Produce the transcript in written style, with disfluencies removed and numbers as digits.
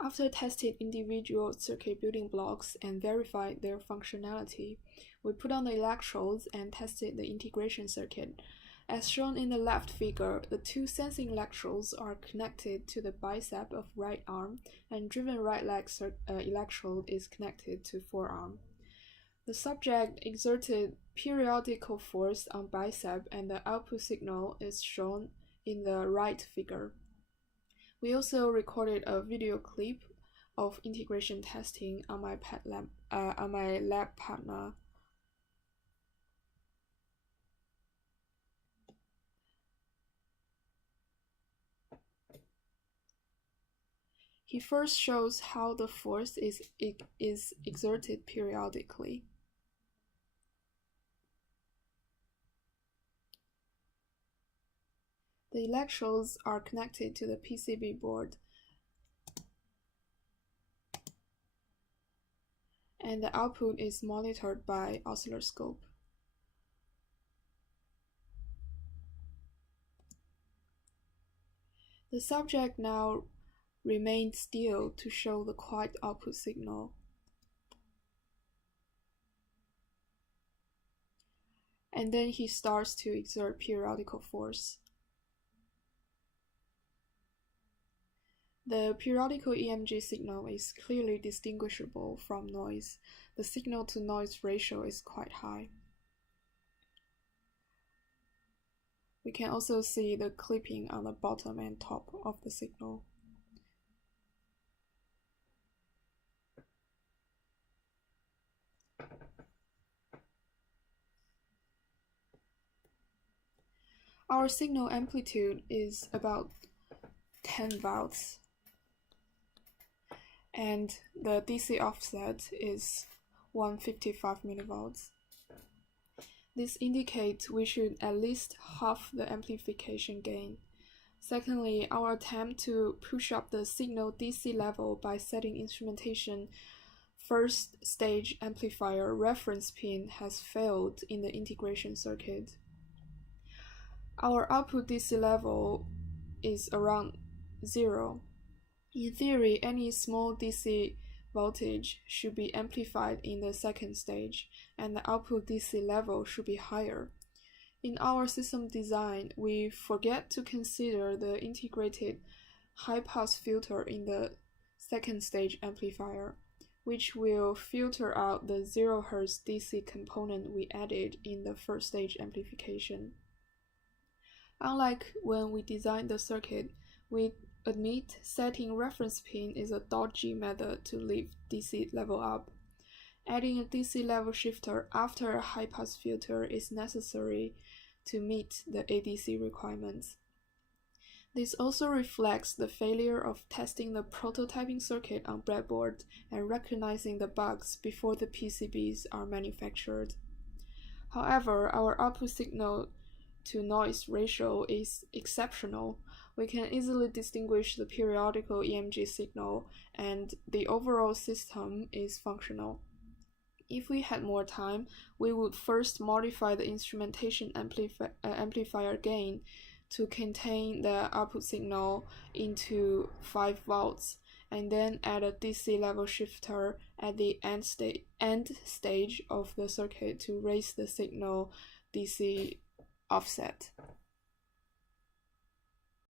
After testing individual circuit building blocks and verified their functionality, we put on the electrodes and tested the integration circuit. As shown in the left figure, the two sensing electrodes are connected to the bicep of right arm, and driven right leg electrode is connected to forearm. The subject exerted periodical force on bicep, and the output signal is shown in the right figure. We also recorded a video clip of integration testing on my lab partner. He first shows how the force is exerted periodically. The electrodes are connected to the PCB board, and the output is monitored by oscilloscope. The subject now remains still to show the quiet output signal. And then he starts to exert periodical force. The periodical EMG signal is clearly distinguishable from noise. The signal-to-noise ratio is quite high. We can also see the clipping on the bottom and top of the signal. Our signal amplitude is about 10 volts. And the DC offset is 155 millivolts. This indicates we should at least half the amplification gain. Secondly, our attempt to push up the signal DC level by setting instrumentation first stage amplifier reference pin has failed in the integration circuit. Our output DC level is around 0. In theory, any small DC voltage should be amplified in the second stage, and the output DC level should be higher. In our system design, we forget to consider the integrated high-pass filter in the second stage amplifier, which will filter out the 0 Hz DC component we added in the first stage amplification. Unlike when we designed the circuit, we admit setting reference pin is a dodgy method to lift DC level up. Adding a DC level shifter after a high-pass filter is necessary to meet the ADC requirements. This also reflects the failure of testing the prototyping circuit on breadboard and recognizing the bugs before the PCBs are manufactured. However, our output signal to noise ratio is exceptional. We can easily distinguish the periodical EMG signal, and the overall system is functional. If we had more time, we would first modify the instrumentation amplifier gain to contain the output signal into 5 volts, and then add a DC level shifter at the end stage of the circuit to raise the signal DC offset.